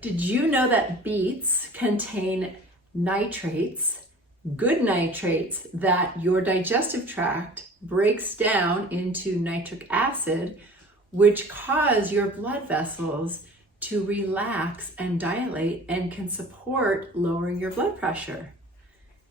Did you know that beets contain nitrates, good nitrates, that your digestive tract breaks down into nitric acid, which cause your blood vessels to relax and dilate and can support lowering your blood pressure?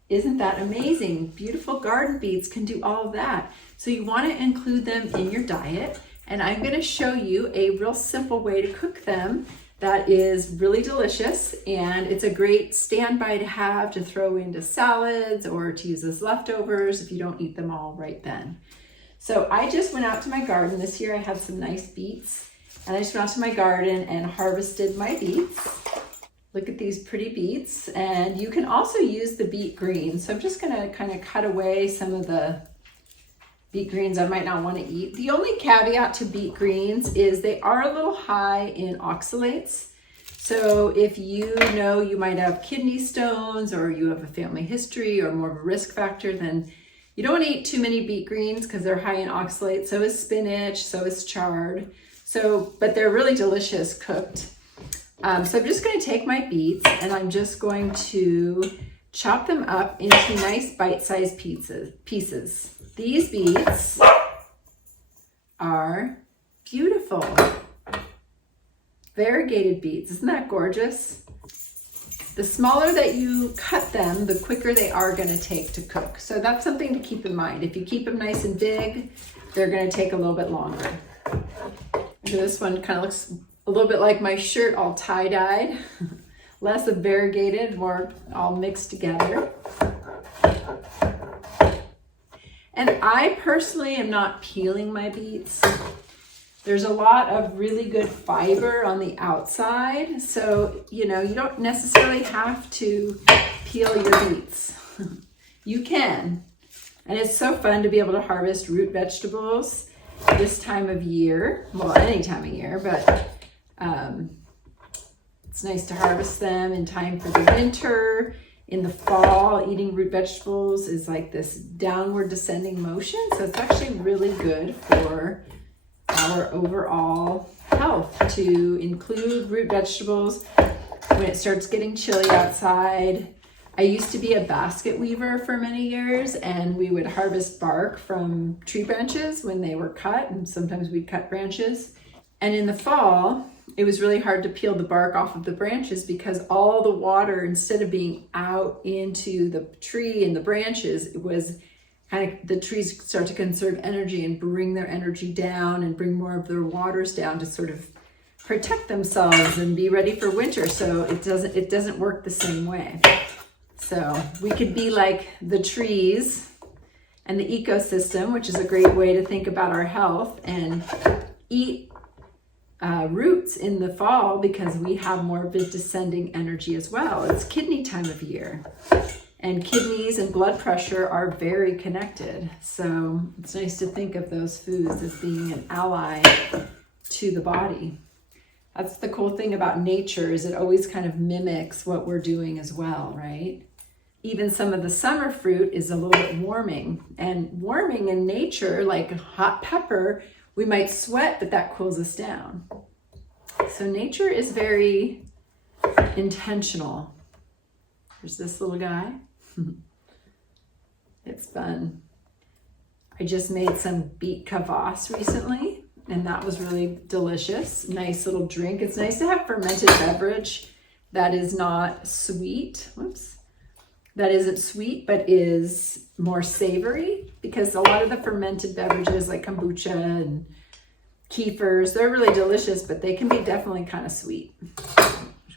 Isn't that amazing? Beautiful garden beets can do all of that. So you want to include them in your diet, and I'm going to show you a real simple way to cook them that is really delicious, and it's a great standby to have to throw into salads or to use as leftovers if you don't eat them all right then. So I just went out to my garden this year. I had some nice beets, and I just went out to my garden and harvested my beets. Look at these pretty beets, and you can also use the beet greens. So I'm just gonna kind of cut away some of the beet greens I might not want to eat. The only caveat to beet greens is they are a little high in oxalates. So if you know you might have kidney stones or you have a family history or more of a risk factor, then you don't want to eat too many beet greens because they're high in oxalates. So is spinach, so is chard. But they're really delicious cooked. So I'm just going to take my beets and I'm just going to chop them up into nice bite-sized pieces. These beets are beautiful, variegated beets. Isn't that gorgeous? The smaller that you cut them, the quicker they are going to take to cook. So that's something to keep in mind. If you keep them nice and big, they're going to take a little bit longer. This one kind of looks a little bit like my shirt, all tie-dyed. Less of variegated, more all mixed together. And I personally am not peeling my beets. There's a lot of really good fiber on the outside. So, you don't necessarily have to peel your beets. You can. And it's so fun to be able to harvest root vegetables this time of year. Well, any time of year, but it's nice to harvest them in time for the winter. In the fall, eating root vegetables is like this downward descending motion. So it's actually really good for our overall health to include root vegetables when it starts getting chilly outside. I used to be a basket weaver for many years, and we would harvest bark from tree branches when they were cut, and sometimes we'd cut branches. And in the fall, it was really hard to peel the bark off of the branches because all the water, instead of being out into the tree and the branches, it was kind of, the trees start to conserve energy and bring their energy down and bring more of their waters down to sort of protect themselves and be ready for winter. So it doesn't work the same way. So we could be like the trees and the ecosystem, which is a great way to think about our health, and eat roots in the fall because we have more of a descending energy as well. It's kidney time of year, and kidneys and blood pressure are very connected. So it's nice to think of those foods as being an ally to the body. That's the cool thing about nature, is it always kind of mimics what we're doing as well, right? Even some of the summer fruit is a little bit warming, and warming in nature, like hot pepper, we might sweat, but that cools us down. So nature is very intentional. There's this little guy. It's fun. I just made some beet kvass recently, and that was really delicious. Nice little drink. It's nice to have fermented beverage that is not sweet. That isn't sweet, but is more savory, because a lot of the fermented beverages like kombucha and kefirs, they're really delicious, but they can be definitely kind of sweet.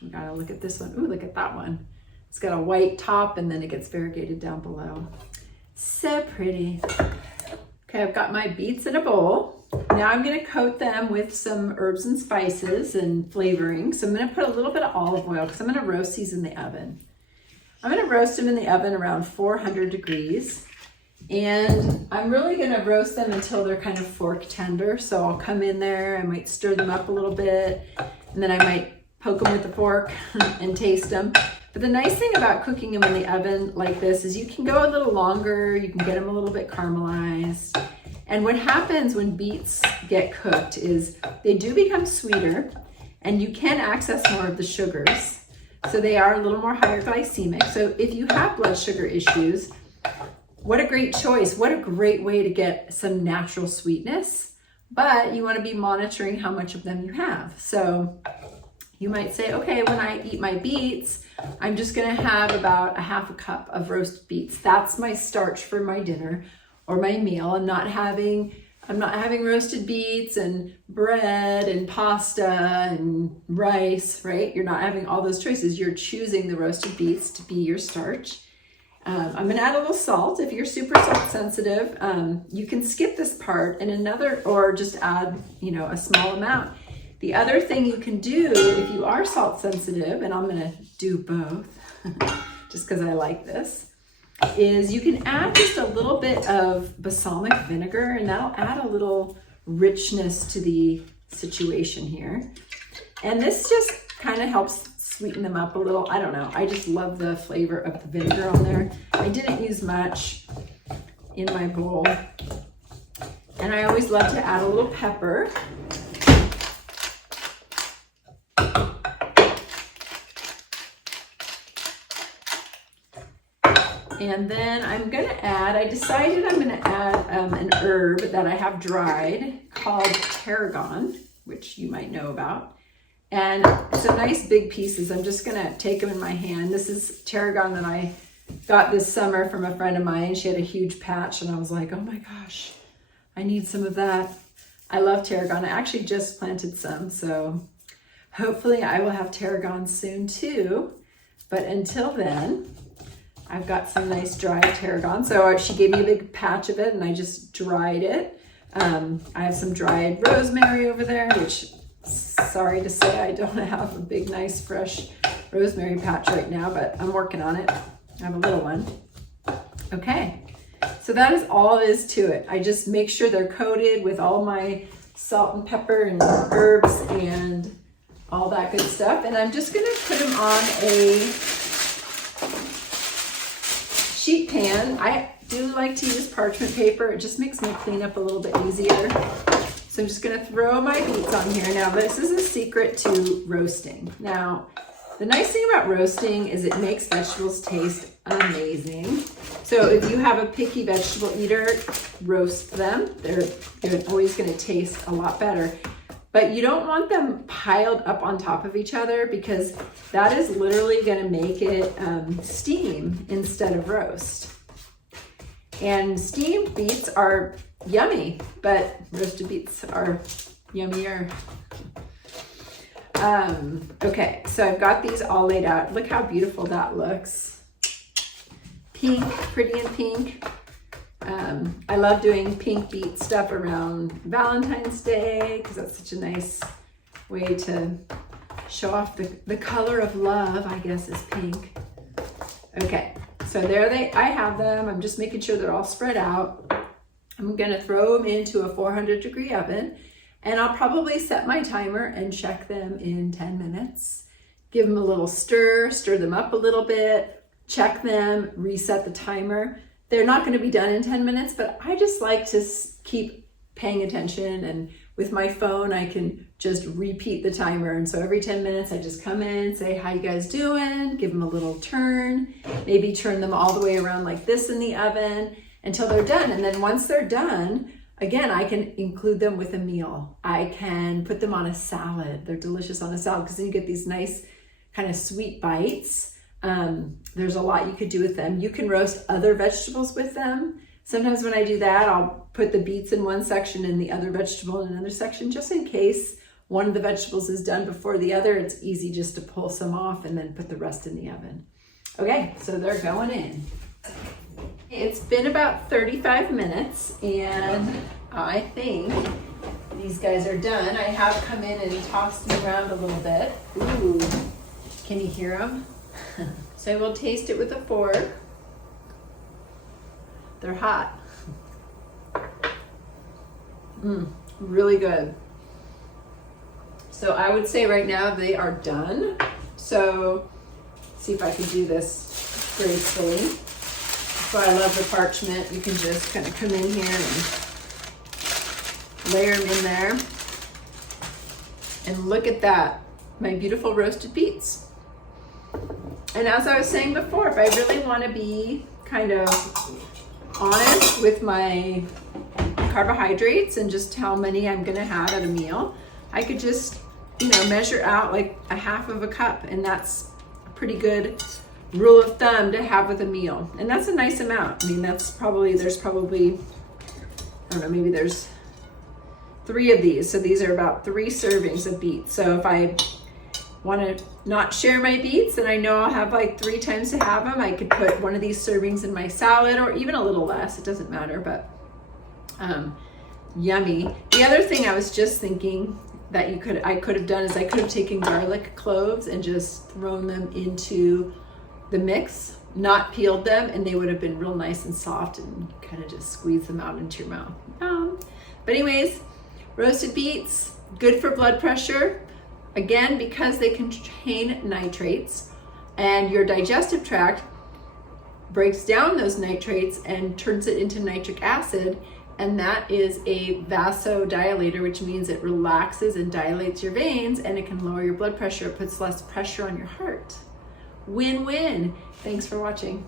We gotta look at this one. Ooh, look at that one. It's got a white top and then it gets variegated down below. So pretty. Okay, I've got my beets in a bowl. Now I'm gonna coat them with some herbs and spices and flavoring. So I'm gonna put a little bit of olive oil because I'm gonna roast these in the oven. I'm gonna roast them in the oven around 400 degrees. And I'm really gonna roast them until they're kind of fork tender. So I'll come in there, I might stir them up a little bit, and then I might poke them with the fork and taste them. But the nice thing about cooking them in the oven like this is you can go a little longer, you can get them a little bit caramelized. And what happens when beets get cooked is they do become sweeter, and you can access more of the sugars. So they are a little more higher glycemic. So if you have blood sugar issues, what a great choice. What a great way to get some natural sweetness, but you want to be monitoring how much of them you have. So you might say, okay, when I eat my beets, I'm just going to have about a half a cup of roasted beets. That's my starch for my dinner or my meal. I'm not having roasted beets and bread and pasta and rice, right? You're not having all those choices. You're choosing the roasted beets to be your starch. I'm going to add a little salt. If you're super salt sensitive, you can skip this part or just add, a small amount. The other thing you can do if you are salt sensitive, and I'm going to do both just because I like this, is you can add just a little bit of balsamic vinegar, and that'll add a little richness to the situation here. And this just kind of helps sweeten them up a little. I don't know. I just love the flavor of the vinegar on there. I didn't use much in my bowl. And I always love to add a little pepper. And then I decided I'm gonna add an herb that I have dried called tarragon, which you might know about. And some nice big pieces. I'm just gonna take them in my hand. This is tarragon that I got this summer from a friend of mine. She had a huge patch and I was like, oh my gosh, I need some of that. I love tarragon. I actually just planted some, so hopefully I will have tarragon soon too. But until then, I've got some nice dried tarragon. So she gave me a big patch of it and I just dried it. I have some dried rosemary over there, which, sorry to say, I don't have a big, nice, fresh rosemary patch right now, but I'm working on it. I have a little one. Okay, so that is all there is to it. I just make sure they're coated with all my salt and pepper and herbs and all that good stuff. And I'm just gonna put them on a sheet pan. I do like to use parchment paper. It just makes my cleanup a little bit easier. So I'm just gonna throw my beets on here. Now this is a secret to roasting. Now, the nice thing about roasting is it makes vegetables taste amazing. So if you have a picky vegetable eater, roast them. They're always gonna taste a lot better. But you don't want them piled up on top of each other because that is literally gonna make it steam instead of roast. And steamed beets are yummy, but roasted beets are yummier. Okay, so I've got these all laid out. Look how beautiful that looks. Pink, pretty and pink. I love doing pink beet stuff around Valentine's Day because that's such a nice way to show off the color of love, I guess, is pink. Okay, so I have them. I'm just making sure they're all spread out. I'm gonna throw them into a 400-degree oven, and I'll probably set my timer and check them in 10 minutes. Give them a little stir them up a little bit, check them, reset the timer. They're not going to be done in 10 minutes, but I just like to keep paying attention, and with my phone, I can just repeat the timer. And so every 10 minutes, I just come in, say, how you guys doing? Give them a little turn, maybe turn them all the way around like this in the oven until they're done. And then once they're done, again, I can include them with a meal. I can put them on a salad. They're delicious on a salad because then you get these nice kind of sweet bites. There's a lot you could do with them. You can roast other vegetables with them. Sometimes when I do that, I'll put the beets in one section and the other vegetable in another section, just in case one of the vegetables is done before the other. It's easy just to pull some off and then put the rest in the oven. Okay, so they're going in. It's been about 35 minutes and I think these guys are done. I have come in and tossed them around a little bit. Ooh, can you hear them? So I will taste it with a fork. They're hot. Really good. So I would say right now they are done. So let's see if I can do this gracefully. That's why I love the parchment. You can just kind of come in here and layer them in there. And look at that my beautiful roasted beets. And as I was saying before, if I really want to be kind of honest with my carbohydrates and just how many I'm going to have at a meal, I could just, you know, measure out like a half of a cup, and that's a pretty good rule of thumb to have with a meal. And that's a nice amount. I mean, there's probably, I don't know, maybe there's 3 of these. So these are about 3 servings of beets. So if I want to not share my beets and I know I'll have like 3 times to have them, I could put one of these servings in my salad, or even a little less, it doesn't matter, but yummy. The other thing I was just thinking that I could have done is I could have taken garlic cloves and just thrown them into the mix, not peeled them, and they would have been real nice and soft, and kind of just squeeze them out into your mouth. But anyways, roasted beets, good for blood pressure. Again, because they contain nitrates, and your digestive tract breaks down those nitrates and turns it into nitric acid, and that is a vasodilator, which means it relaxes and dilates your veins, and it can lower your blood pressure. It puts less pressure on your heart. Win-win. Thanks for watching.